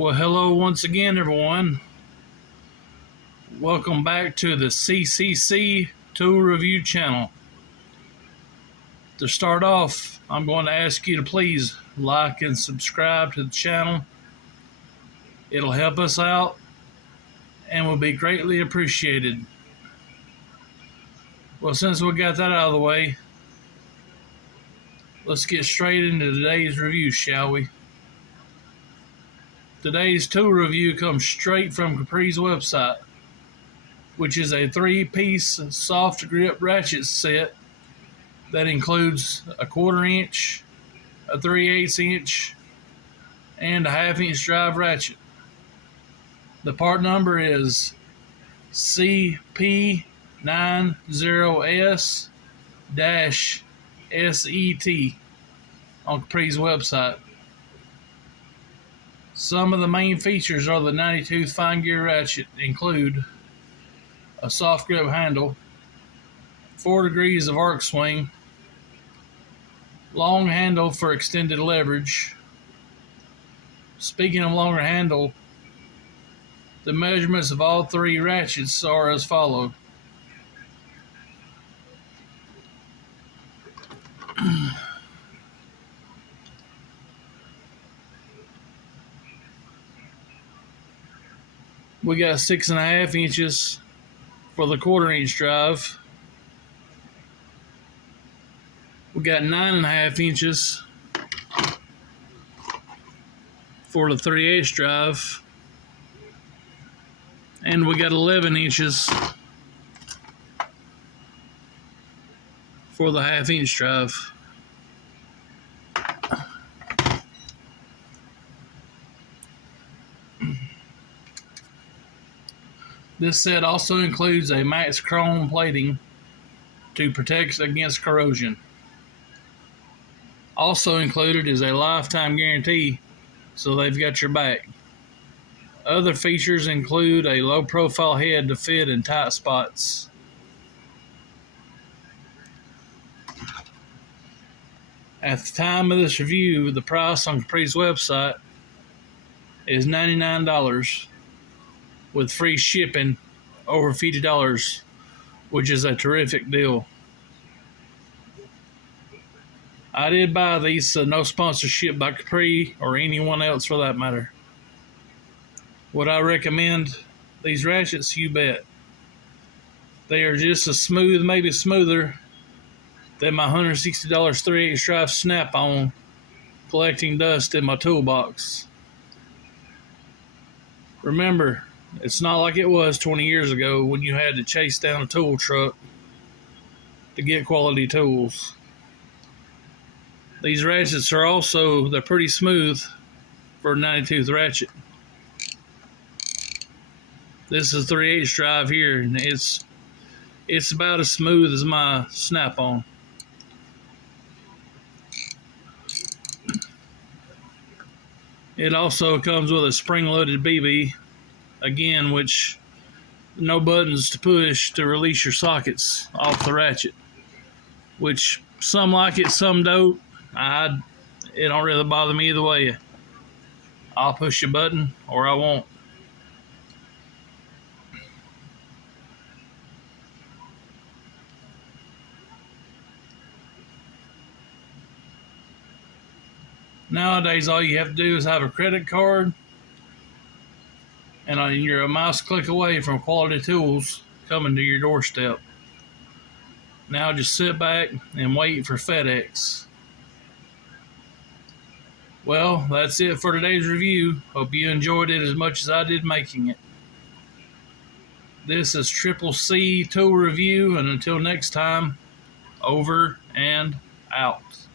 Well, hello once again, everyone. Welcome back to the CCC Tool Review channel. To start off, I'm going to ask you to please like and subscribe to the channel. It'll help us out and will be greatly appreciated. Well, since we got that out of the way, let's get straight into today's review, shall we? Today's tool review comes straight from Capri's website, which is a 3-piece soft grip ratchet set that includes a 1/4 inch, a 3/8 inch, and a 1/2 inch drive ratchet. The part number is CP90S-SET on Capri's website. Some of the main features of the 90-tooth fine gear ratchet include a soft grip handle, 4 degrees of arc swing, long handle for extended leverage. Speaking of longer handle, the measurements of all 3 ratchets are as follows. We got 6.5 inches for the 1/4 inch drive. We got 9.5 inches for the 3/8 drive. And we got 11 inches for the 1/2 inch drive. This set also includes a max chrome plating to protect against corrosion. Also included is a lifetime guarantee, so they've got your back. Other features include a low profile head to fit in tight spots. At the time of this review, the price on Capri's website is $99 with free shipping over $50, which is a terrific deal. I did buy these, so no sponsorship by Capri or anyone else for that matter. Would I recommend these ratchets? You bet. They are just as smooth, maybe smoother, than my $160 3/8 drive snap-on collecting dust in my toolbox. Remember, it's not like it was 20 years ago when you had to chase down a tool truck to get quality tools. These ratchets are also, they're pretty smooth for a 90-tooth ratchet. This is 3/8 drive here, and it's about as smooth as my snap-on. It also comes with a spring-loaded BB, again, which no buttons to push to release your sockets off the ratchet, which some like it, some don't. It don't really bother me either way. I'll push a button or I won't. Nowadays, all you have to do is have a credit card, and you're a mouse click away from quality tools coming to your doorstep. Now just sit back and wait for FedEx. Well, that's it for today's review. Hope you enjoyed it as much as I did making it. This is Triple C Tool Review, and until next time, over and out.